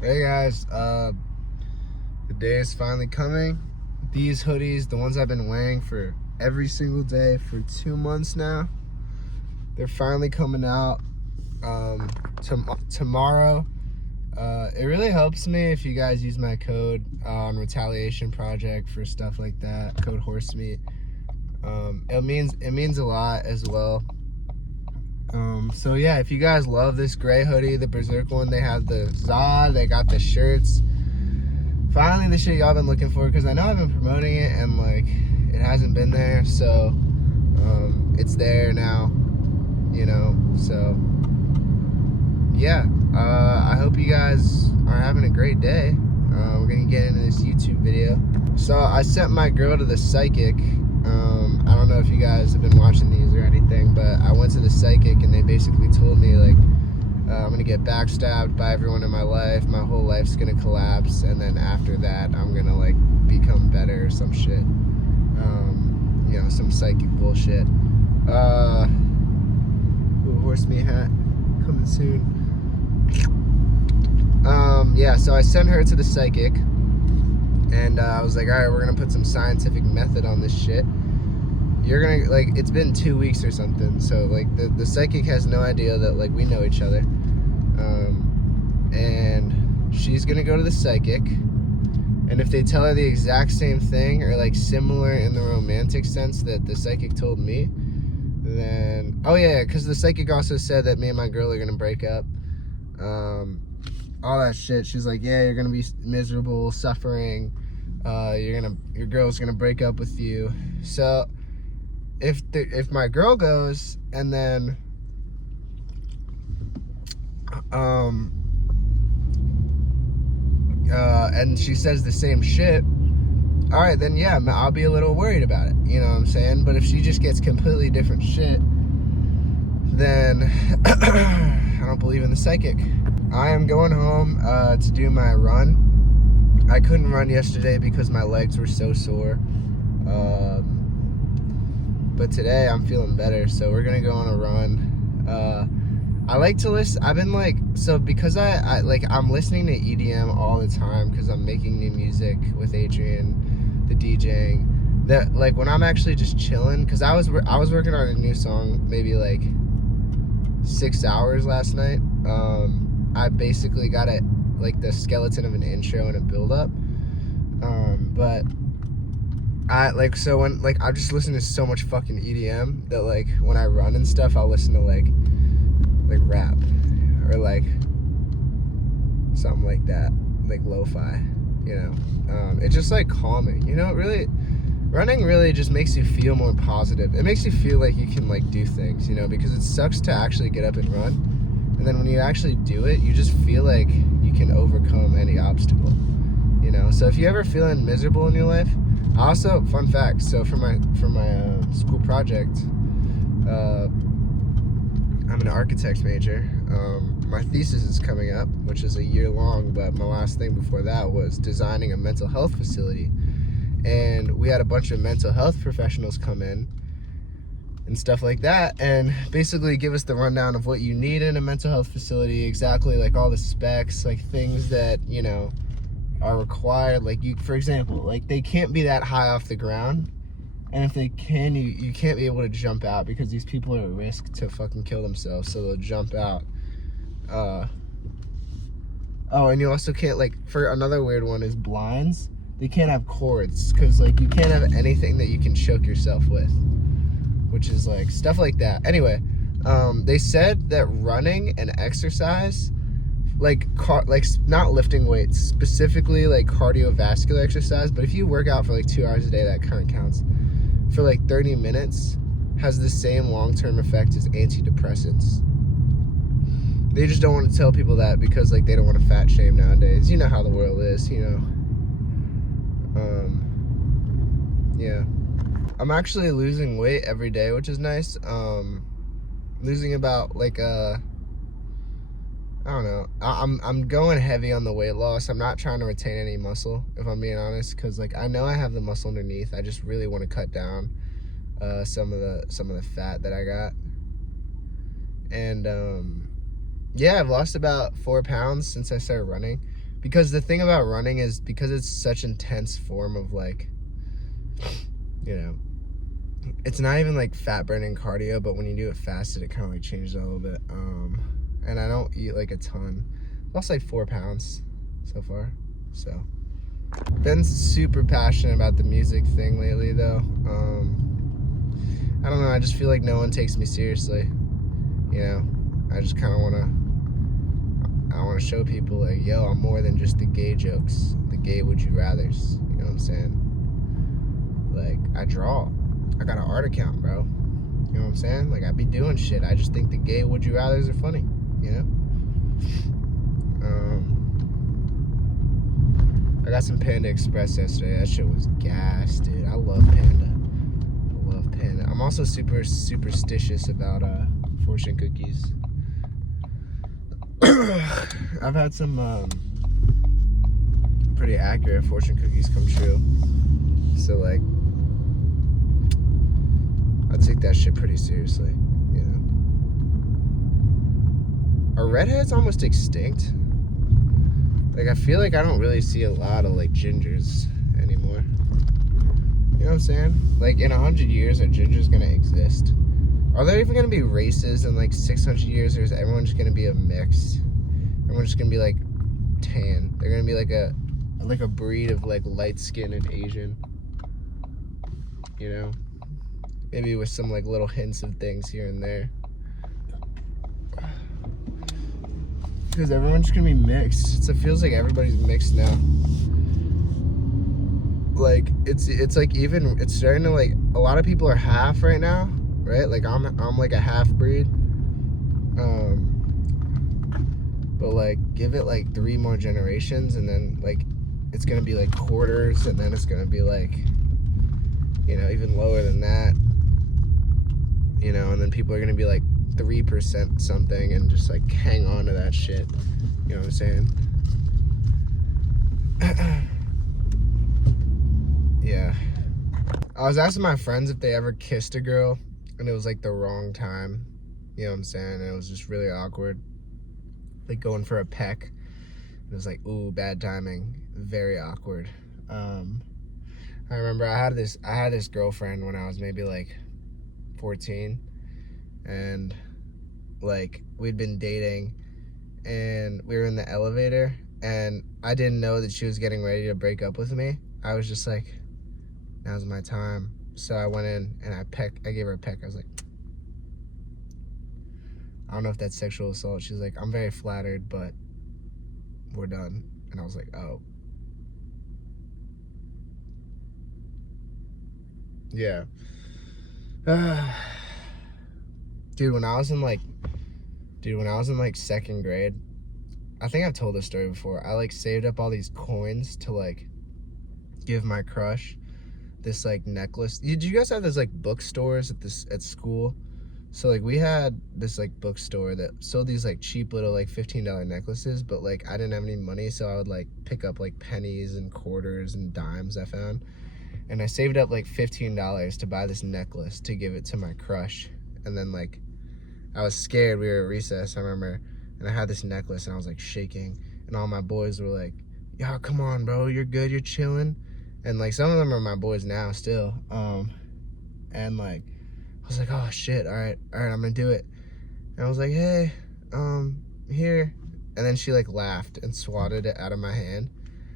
Hey guys, the day is finally coming. These hoodies, the ones I've been wearing for every single day for 2 months now, they're finally coming out tomorrow. It really helps me if you guys use my code on Retaliation Project for stuff like that, code HORSEMEAT. It means a lot as well. So yeah, if you guys love this gray hoodie, the Berserk one, they have the Zod, they got the shirts. Finally, the shit y'all been looking for, because I know I've been promoting it and like it hasn't been there, so it's there now, you know. So yeah, I hope you guys are having a great day. We're gonna get into this YouTube video. So I sent my girl to the psychic. I don't know if you guys have been watching these or anything, but I went to the psychic and they basically told me like I'm gonna get backstabbed by everyone in my life, my whole life's gonna collapse, and then after that I'm gonna like become better or some shit. You know, some psychic bullshit. Ooh, HORSEMEAT hat coming soon. Yeah, so I sent her to the psychic and I was like, all right, we're gonna put some scientific method on this shit. You're gonna, like, it's been 2 weeks or something, so like the psychic has no idea that like we know each other. And she's gonna go to the psychic, and if they tell her the exact same thing or like similar in the romantic sense that the psychic told me, then because the psychic also said that me and my girl are gonna break up, all that shit. She's like, yeah, you're gonna be miserable, suffering, your girl's gonna break up with you. So if my girl goes and then and she says the same shit, all right, then yeah, I'll be a little worried about it, you know what I'm saying? But if she just gets completely different shit, then I don't believe in the psychic. I am going home to do my run. I couldn't run yesterday because my legs were so sore, but today I'm feeling better, so we're gonna go on a run. I like to listen. I've been like, so because I'm listening to EDM all the time because I'm making new music with Adrian, the DJing. That like when I'm actually just chilling, because I was working on a new song maybe like 6 hours last night. I basically got it like the skeleton of an intro and a build up. But I like, so when like I just listen to so much fucking EDM that like when I run and stuff, I'll listen to like rap or like something like that, like lo-fi, you know. It's just like calming, you know. Running really just makes you feel more positive. It makes you feel like you can like do things, you know, because it sucks to actually get up and run, and then when you actually do it, you just feel like you can overcome any obstacle, you know. So if you ever feeling miserable in your life, also, fun fact, so for my school project, I'm an architect major. My thesis is coming up, which is a year long, but my last thing before that was designing a mental health facility. And we had a bunch of mental health professionals come in and stuff like that, and basically give us the rundown of what you need in a mental health facility, exactly like all the specs, like things that, you know, are required. Like, you, for example, like they can't be that high off the ground. And if they can, you can't be able to jump out because these people are at risk to fucking kill themselves, so they'll jump out. Oh, and you also can't, like, for another weird one is blinds. They can't have cords, because, like, you can't have anything that you can choke yourself with, which is, like, stuff like that. Anyway, they said that running and exercise, like not lifting weights, specifically, like, cardiovascular exercise, but if you work out for, like, 2 hours a day, that kind of counts, for like 30 minutes, has the same long-term effect as antidepressants. They just don't want to tell people that because like they don't want to fat shame nowadays. You know how the world is, you know. Yeah, I'm actually losing weight every day, which is nice. Losing about like I don't know. I'm going heavy on the weight loss. I'm not trying to retain any muscle, if I'm being honest, because like I know I have the muscle underneath. I just really want to cut down some of the fat that I got. And yeah, I've lost about 4 pounds since I started running, Because the thing about running is because it's such intense form of like, you know, it's not even like fat burning cardio, but when you do it fasted, it kind of like changes a little bit. And I don't eat like a ton. I lost like 4 pounds so far. So been super passionate about the music thing lately though. I don't know, I just feel like no one takes me seriously. You know, I just kind of want to show people like, yo, I'm more than just the gay jokes, the gay would you rathers. You know what I'm saying? Like, I draw. I got an art account, bro. You know what I'm saying? Like, I be doing shit. I just think the gay would you rathers are funny, you know? I got some Panda Express yesterday. That shit was gas, dude. I love Panda. I love Panda. I'm also super superstitious about fortune cookies. I've had some pretty accurate fortune cookies come true. So like, I take that shit pretty seriously, you know. Are redheads almost extinct? Like, I feel like I don't really see a lot of like gingers anymore. You know what I'm saying? Like, in 100 years, are gingers gonna exist? Are there even gonna be races in like 600 years, or is everyone just gonna be a mix? Everyone's just gonna be like tan. They're gonna be like a breed of like light skin and Asian. You know? Maybe with some like little hints of things here and there. Because everyone's just gonna be mixed. It feels like everybody's mixed now. Like it's like even it's starting to like a lot of people are half right now, right? Like I'm like a half breed. But like give it like 3 more generations and then like it's gonna be like quarters and then it's gonna be like, you know, even lower than that. You know, and then people are gonna be like 3% something and just like hang on to that shit. You know what I'm saying? Yeah. I was asking my friends if they ever kissed a girl and it was like the wrong time. You know what I'm saying? And it was just really awkward. Like going for a peck. It was like, ooh, bad timing. Very awkward. I remember I had this girlfriend when I was maybe like 14, and like we'd been dating and we were in the elevator and I didn't know that she was getting ready to break up with me. I was just like, now's my time. So I went in and I gave her a peck. I was like, I don't know if that's sexual assault. She's like, I'm very flattered, but we're done. And I was like, oh. Yeah. Dude, when I was in like 2nd grade, I think I've told this story before. I like saved up all these coins to like give my crush this like necklace. Did you guys have those like bookstores at school? So like we had this like bookstore that sold these like cheap little like $15 necklaces, but like I didn't have any money, so I would like pick up like pennies and quarters and dimes I found. And I saved up like $15 to buy this necklace to give it to my crush. And then like I was scared. We were at recess, I remember, and I had this necklace and I was like shaking, and all my boys were like, yo, come on, bro, you're good, you're chilling. And like some of them are my boys now still. And like I was like, oh shit, all right, I'm gonna do it. And I was like, hey, here. And then she like laughed and swatted it out of my hand,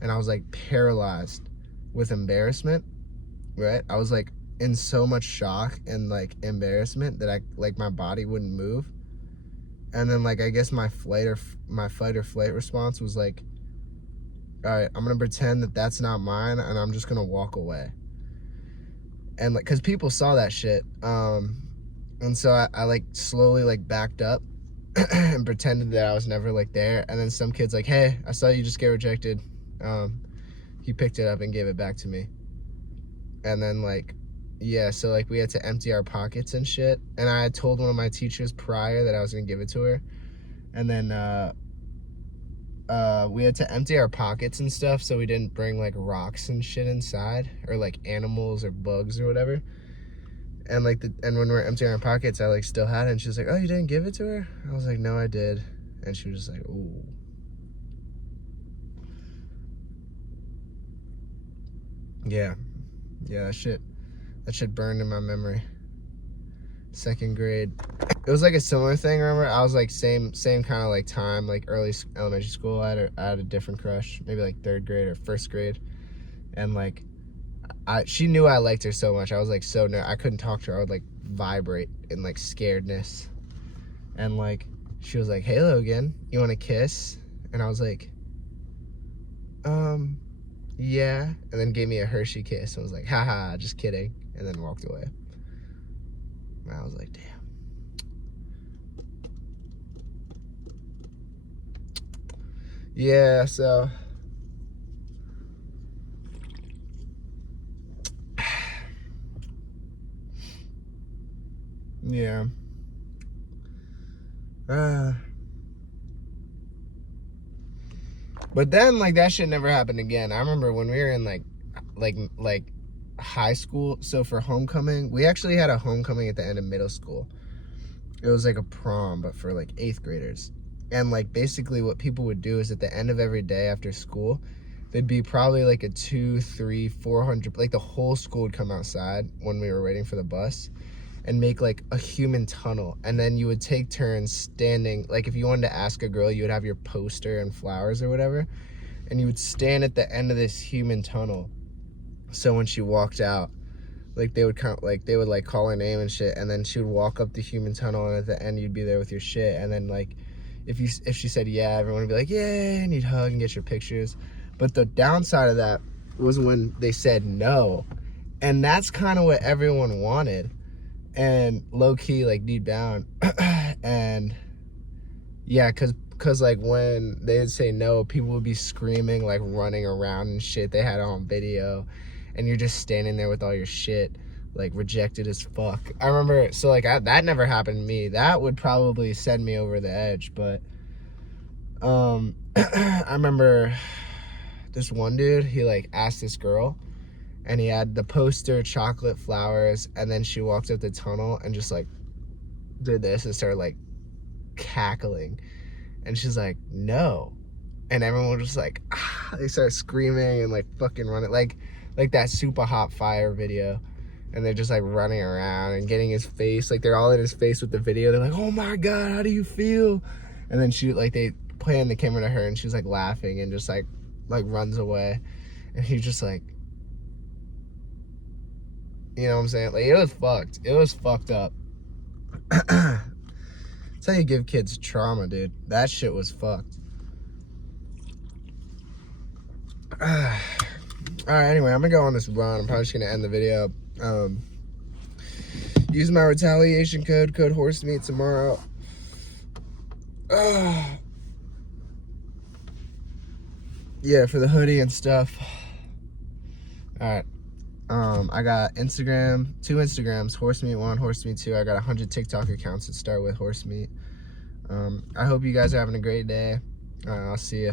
and I was like paralyzed with embarrassment, right? I was like in so much shock and like embarrassment that I like my body wouldn't move. And then like I guess my fight or flight response was like, all right, I'm gonna pretend that that's not mine and I'm just gonna walk away. And like, cause people saw that shit, and so I like slowly like backed up and pretended that I was never like there. And then some kid's like, hey, I saw you just get rejected. He picked it up and gave it back to me. And then like, yeah, so like we had to empty our pockets and shit. And I had told one of my teachers prior that I was gonna give it to her. And then we had to empty our pockets and stuff so we didn't bring like rocks and shit inside, or like animals or bugs or whatever. And like and when we were emptying our pockets, I like still had it, and she was like, oh, you didn't give it to her? I was like, no, I did. And she was just like, ooh. Yeah. Yeah, that shit burned in my memory. 2nd grade. It was like a similar thing, remember? I was like same kind of like time, like early elementary school. I had a different crush, maybe like 3rd grade or 1st grade. And like she knew I liked her so much. I was like I couldn't talk to her. I would like vibrate in like scaredness. And like she was like, "Hey Logan, you want a kiss?" And I was like, yeah. And then gave me a Hershey kiss. I was like, haha, just kidding. And then walked away. And I was like, damn. Yeah, so yeah. But then like that shit never happened again. I remember when we were in like high school. So for homecoming, we actually had a homecoming at the end of middle school. It was like a prom, but for like 8th graders. And like basically what people would do is at the end of every day after school, there'd be probably like a 200, 300, 400, like the whole school would come outside when we were waiting for the bus and make like a human tunnel. And then you would take turns standing, like if you wanted to ask a girl, you would have your poster and flowers or whatever, and you would stand at the end of this human tunnel. So when she walked out, like they would like call her name and shit, and then she would walk up the human tunnel, and at the end you'd be there with your shit. And then like if she said yeah, everyone would be like, yay, and you'd hug and get your pictures. But the downside of that was when they said no, and that's kind of what everyone wanted, and low-key like deep down. And yeah, cause like when they'd say no, people would be screaming, like running around and shit. They had it on video, and you're just standing there with all your shit, like rejected as fuck. I remember, so like that never happened to me. That would probably send me over the edge. But I remember this one dude, he like asked this girl, and he had the poster, chocolate, flowers, and then she walked up the tunnel and just like did this and started like cackling. And she's like, no. And everyone was just like, ah. They start screaming and like fucking running, like that Super Hot Fire video. And they're just like running around and getting his face, like they're all in his face with the video. They're like, oh my God, how do you feel? And then she, like, they pan the camera to her and she's like laughing and just like runs away. And he's just like, you know what I'm saying? Like, it was fucked. It was fucked up. That's how you give kids trauma, dude. That shit was fucked. Alright, anyway, I'm gonna go on this run. I'm probably just gonna end the video. Use my retaliation code horsemeat tomorrow. Yeah, for the hoodie and stuff. Alright. I got Instagram, 2 Instagrams, horsemeat1, horsemeat2. I got 100 TikTok accounts that start with horsemeat. I hope you guys are having a great day. I'll see ya.